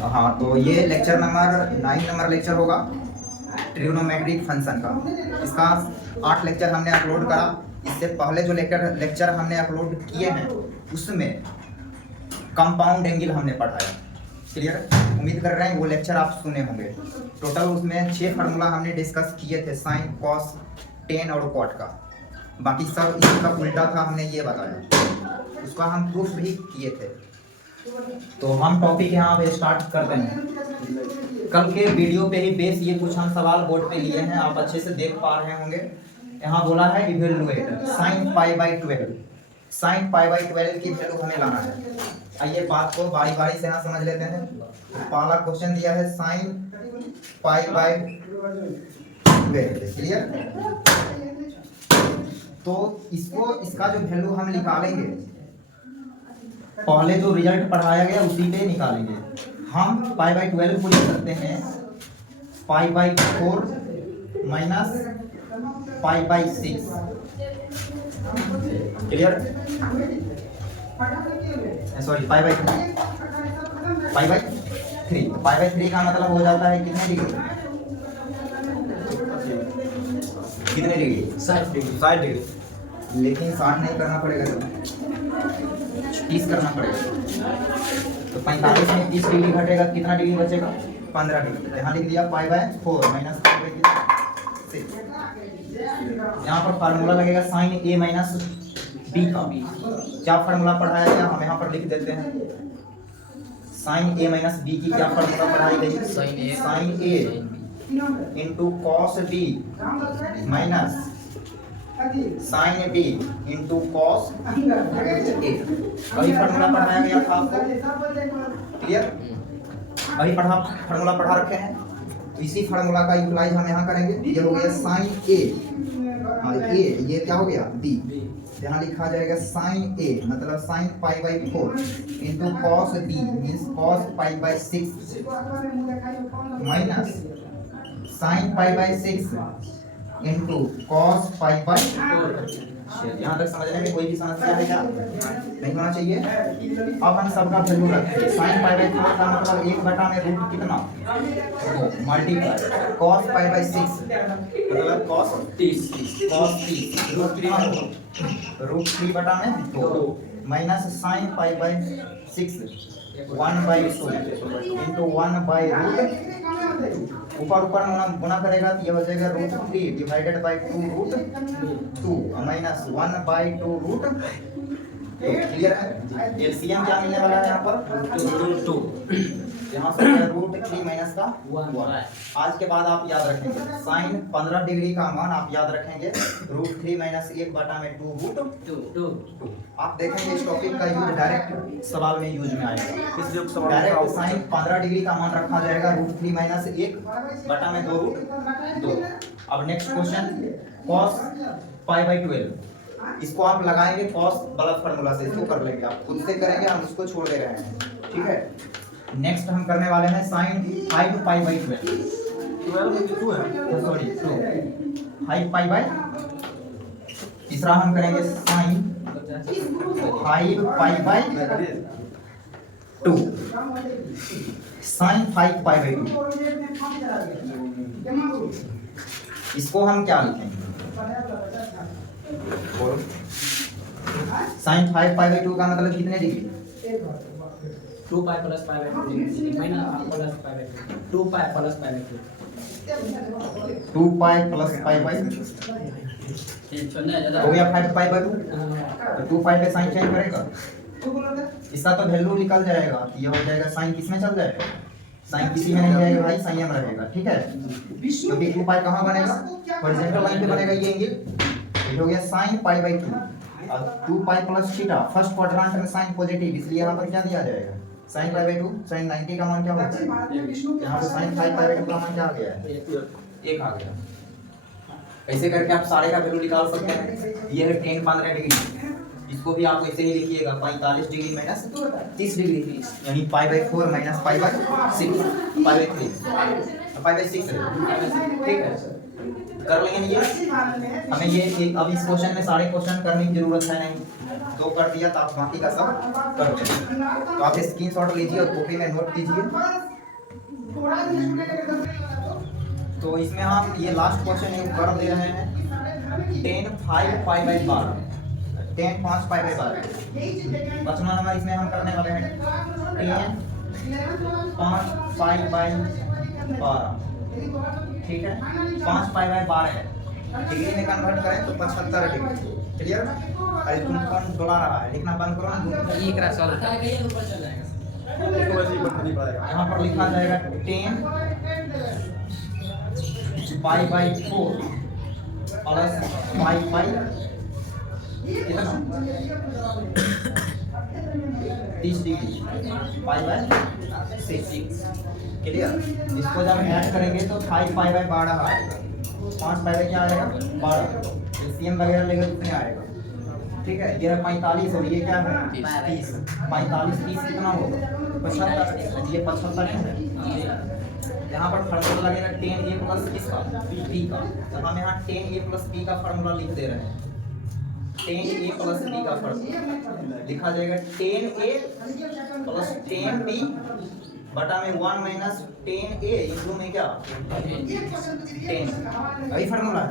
हाँ, तो ये लेक्चर नंबर 9 नंबर लेक्चर होगा ट्रिग्नोमेट्रिक फंक्शन का। इसका 8 लेक्चर हमने अपलोड करा। इससे पहले जो लेक्चर हमने अपलोड किए हैं उसमें कंपाउंड एंगल हमने पढ़ाया। क्लियर? उम्मीद कर रहे हैं वो लेक्चर आप सुने होंगे। टोटल उसमें 6 फार्मूला हमने डिस्कस किए थे, साइन, कॉस, टेन और कॉट का। बाकी सब इसका उल्टा था, हमने ये बताया। उसका हम प्रूफ भी किए थे। तो हम टॉपिक यहाँ पे स्टार्ट करते हैं। कल के वीडियो पे ही बेस ये कुछ हम सवाल बोर्ड पे लिए हैं, आप अच्छे से देख पा रहे होंगे। यहाँ बोला है evaluate sign pi by 12। Sign pi by 12 की वैल्यू हमें लाना है। आइए बात को बारी बारी से यहाँ समझ लेते हैं। पहला क्वेश्चन दिया है साइन पाई बाई 12। क्लियर? तो इसको इसका जो वैल्यू हम निकालेंगे, पहले जो रिजल्ट पढ़ाया गया उसी पे निकालेंगे। हम पाई बाई 12 को लिख सकते हैं पाई by 4 minus pi by 6। Clear? Sorry, pi by 3। Pi by 3, pi by 3 का मतलब हो जाता है कितने डिग्री? कितने डिग्री? 60 डिग्री। 60 डिग्री। लेकिन 60 नहीं करना पड़ेगा, 30 करना पड़ेगा। तो 45 में 30 डिग्री घटेगा, कितना डिग्री बचेगा? 15 डिग्री। यहाँ लिख दिया pi by 4 minus pi by 6। यहाँ पर फार्मूला लगेगा साइन ए माइनस बी का। क्या फार्मूला पढ़ाया गया हम यहाँ पर लिख देते हैं। साइन ए माइनस बी की क्या फार्मूला पढ़ाई गई? Sine A into cos B minus sine B into cos A. वही फार्मूला पढ़ाया गया था आपको। क्लियर? वही फार्मूला पढ़ा रखे हैं। तो इसी फार्मूला का यूटिलाइज हम यहाँ करेंगे। ये हो गया साइन ए, ये क्या हो गया? बी। यहाँ लिखा जाएगा साइन ए मतलब sine pi by 4 into cos B means cos pi by 6 minus sine pi by 6 into cos pi by 4। यहाँ तक समझने में कोई भी समस्या है क्या? नहीं होना चाहिए। अब हम सबका वैल्यू रखते हैं। साइन पाई बाई 4 का मतलब 1 में रूट कितना? 2 मल्टीप्लाई कॉस पाई बाई 6 मतलब कॉस 30 रूट 3 में 2 minus sine pi by 6 1/2 into 1/√। ऊपर गुना करेगा तो ये हो जाएगा √3 डिवाइडेड बाई 2√2 माइनस 1/2√। क्लियर है? एलसीएम क्या मिलने वाला है यहाँ पर? 2। यहाँ से √3 माइनस का 1। आज के बाद आप याद रखेंगे साइन 15 डिग्री का मान आप याद रखेंगे √3 माइनस 1/2√2। आप देखेंगे इस टॉपिक का यूज डायरेक्ट सवाल में यूज में आएगा। डायरेक्ट साइन 15 डिग्री का मान रखा जाएगा √3 माइनस 1/2√2। अब next question cos pi by 12। इसको आप लगाएंगे कॉस गलत फार्मूला से, इसको कर लेंगे। आप खुद से करेंगे, हम इसको छोड़ दे रहे हैं। ठीक है? नेक्स्ट हम करने वाले हैं साइन 5 पाई बाई 12 है, सॉरी 2 5 पाई बाई। तीसरा हम करेंगे sine 5 pi by 2 sine 5 pi by 2। इसको हम क्या लिखेंगे? साइन 5 पाई बाई 2 का मतलब कितने degree? 2 pi plus pi by 2 minus plus pi by 2 pi plus pi by 2 pi plus pi by हो गया 5 पाई बाई 2। तो 2 पाई पे साइन चेंज करेगा, इसका तो वैल्यू निकल जाएगा। ये हो जाएगा साइन किस में चल जाएगा? साइन किसी में नहीं जाएगा भाई, साइन में रहेगा। ठीक है? क्योंकि 2 पाई कहाँ बनेगा? हॉरिजॉन्टल लाइन पे बनेगा ये एंगल। ये हो गया साइन पाई बाई 2 और 2 pi plus theta. First quadrant में साइन पॉजिटिव, इसलिए यहाँ पर क्या दिया जाएगा? Sign pi by 2। साइन 90 का मान क्या होगा? यहाँ पे साइन 5 पाई बाई 2 का मान क्या आ गया है? 1 आ गया। ऐसे करके आप सारे का वैल्यू निकाल सकते हैं। ये है tan 15 डिग्री। इसको भी आप ऐसे ही लिखिएगा 45 डिग्री माइनस 30 डिग्री, यानी पाई by 4 minus pi by 6 pi by 3 pi by 6। ठीक है? कर लेंगे ये। हमें ये अब इस क्वेश्चन में सारे क्वेश्चन करने की जरूरत है नहीं। दो कर दिया तो आप बाकी का सब कर देंगे। तो आप स्क्रीनशॉट लीजिए और कॉपी में नोट कीजिए। तो इसमें हम ये लास्ट क्वेश्चन है कर दे रहे हैं 10 5 पाई बाई 12 10 5 पाई बाई 12 बचना नंबर इसमें हम करने वाले हैं 10 5 पाई बाई 12 ठीक है 5 पाई बाई 12 है डिग्री में कन्वर्ट करें तो 75 डिग्री क्लियर। अरे तुम कौन बुला रहा है लिखना बंद करो ना ये करा सॉल्व ऊपर चल जाएगा यहाँ पर लिखा जाएगा 10 पाई बाई 4 प्लस 5 बाई कितना 30 डिग्री पाई बाई 6 क्लियर। इसको जब ऐड करेंगे तो 5 पाई बाई 12 आएगा 5 पाई बाई क्या आएगा 12 एलसीएम वगैरह लेकर कितने आएगा ठीक है। ये 45 और ये क्या है 30 45 30 कितना होगा 75 ये 75 है। यहाँ पर फार्मूला लगेगा 10a प्लस किसका b का जब हम यहाँ 10a प्लस b का फार्मूला लिख दे रहे हैं 10a प्लस b का फार्मूला लिखा जाएगा 10a प्लस 10b बटा में 1 माइनस 10a इंटू में क्या 10 वही फार्मूला है।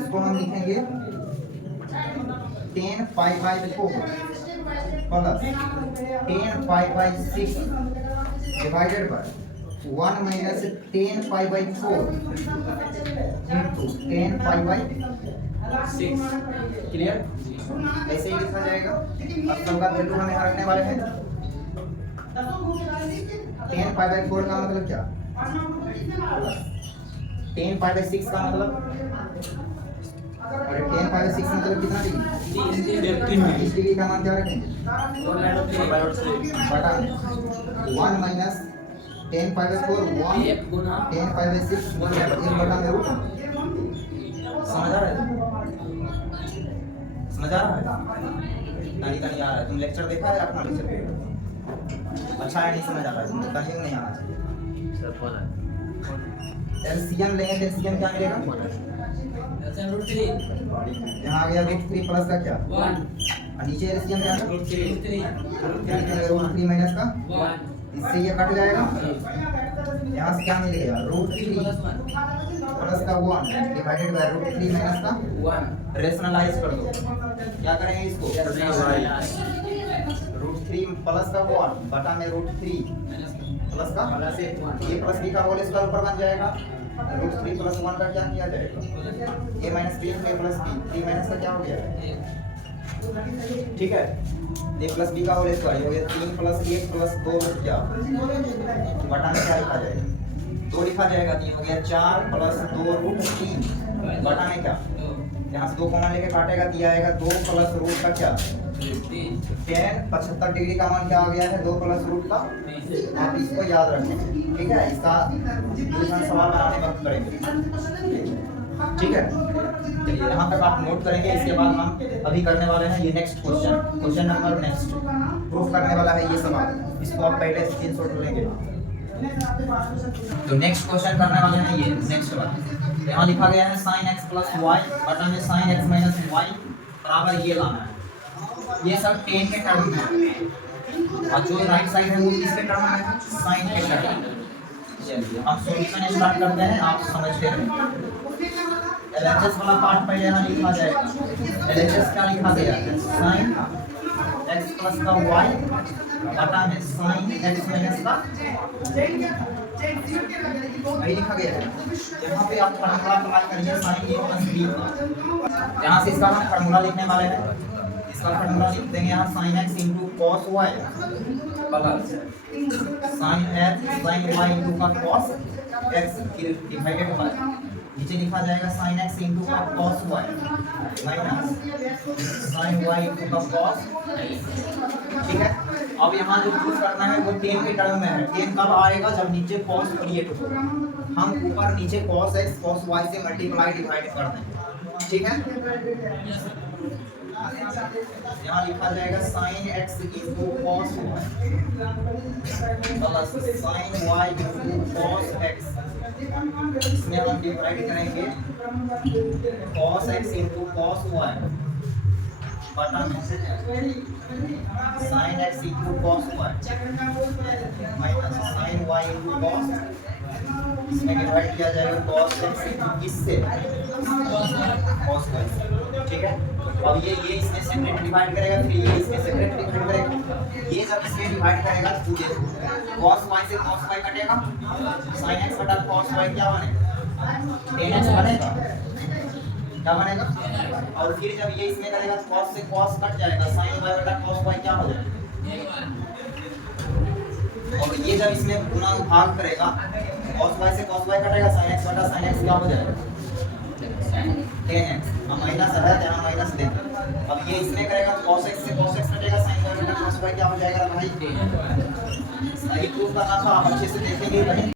इसको हम लिखेंगे 10 पाई by 4 plus 10 pi by 6 divided by 1 minus 10 pi by 4 into 10 pi by 6 clear. ऐसे ही लिखा जाएगा। अब सबका वैल्यू हमें यहाँ रखने वाले हैं 10 पाई बाई 4 का मतलब क्या 10 पाई बाई 6 का मतलब और 10 पाई बाई 6 मतलब कितना डिग्री 30 डिग्री का मान क्या रखेंगे बटा 1 minus 10 pi by 4 1 10 pi by 6 1 बटा में रूट समझ आ रहा है नहीं आ रहा है। तुम लेक्चर देखा है अपना लेक्चर पे अच्छा है नहीं समझ आ रहा है तुमको कहीं नहीं आना चाहिए एलसीएम लेंगे तो एलसीएम क्या मिलेगा यहाँ आ गया √3 प्लस का क्या 1 और नीचे एलसीएम क्या है √3 माइनस का 1 इससे ये कट जाएगा यहाँ से क्या मिलेगा √3 प्लस का 1 डिवाइडेड बाय √3 माइनस का 1 रेशनलाइज कर दो क्या करेंगे इसको √3 प्लस का 1 बटा में √3 प्लस का ये प्लस b का होल स्क्वायर ऊपर बन जाएगा √3 प्लस 1 का क्या किया जाएगा a minus b plus b 3 minus का क्या हो गया ठीक है a प्लस b का होल स्क्वायर हो गया 3 प्लस 1 प्लस 2 क्या बटा में क्या लिखा जाएगा 2 लिखा जाएगा 3 हो गया 4 प्लस 2 √3 बटा में क्या यहाँ से 2 कॉमन लेके काटेगा दिया आएगा 2 प्लस रूट का क्या 10 75 डिग्री का मान क्या आ गया है 2 प्लस रूट का आप इसको याद रखें ठीक है। इसका दूसरा सवाल बनाने वक्त करेंगे ठीक है। चलिए यहाँ तक आप नोट करेंगे इसके बाद हम अभी करने वाले हैं ये next question number next proof करने वाला है ये सवाल इसको आप पहले स्क्रीनशॉट लेंगे। तो नेक्स्ट क्वेश्चन करने वाले हैं ये नेक्स्ट वाला यहाँ लिखा गया है sin x प्लस वाई बटा में sin x माइनस वाई बराबर ये लाना है। ये सब 10 के टर्म में और जो राइट साइड है वो किसके टर्म में है sin के टर्म में। चलिए हम सॉल्यूशन स्टार्ट करते हैं आप समझते रहें। एलएचएस वाला पार्ट पहले यहाँ लिखा जाएगा। एलएचएस क्या लिखा गया है sin x प्लस का y बटा में sin x माइनस का वही लिखा गया है। यहाँ पे आप फार्मूला अप्लाई करिए sin a प्लस b का। यहाँ से इसका हम फार्मूला लिखने वाले हैं। इसका फार्मूला लिख देंगे यहाँ sin x into cos y plus sin y into का cos x डिवाइडेड बाय नीचे लिखा जाएगा sin x into का cos y minus sin y into का cos ठीक है। अब यहाँ जो प्रूफ करना है वो 10 के टर्म में है। 10 कब आएगा जब नीचे cos क्रिएट हो हम ऊपर नीचे cos x cos y से मल्टीप्लाई डिवाइड कर देंगे ठीक है। यहाँ लिखा जाएगा sin x into cos y plus sin y into cos x इसमें हम डिवाइड करेंगे cos x into cos y बटा में sin x into cos y minus sin y pi into cos, इसमें डिवाइड किया जाएगा कॉस एक्स इससे cos x, ठीक है। अब ये इसमें सेपरेट डिवाइड करेगा, फिर ये इसमें सेपरेट डिवाइड करेगा। ये जब इसमें डिवाइड करेगा तो देखो cos y से cos y कटेगा, sin x बटा cos y क्या बनेगा, tan x बनेगा, क्या बनेगा। और फिर जब ये इसमें करेगा तो cos से cos कट जाएगा, sin y बटा cos y क्या हो जाएगा। और ये जब इसमें गुना भाग करेगा cos y से cos y कटेगा, sin x बटा sin x क्या हो जाएगा, tan x। अब माइनस है यहाँ माइनस दे। अब ये इसमें करेगा तो cos x से cos x कटेगा, sin y बटा cos y क्या हो जाएगा भाई। सही प्रूफ करना था, आप अच्छे से देखेंगे भाई।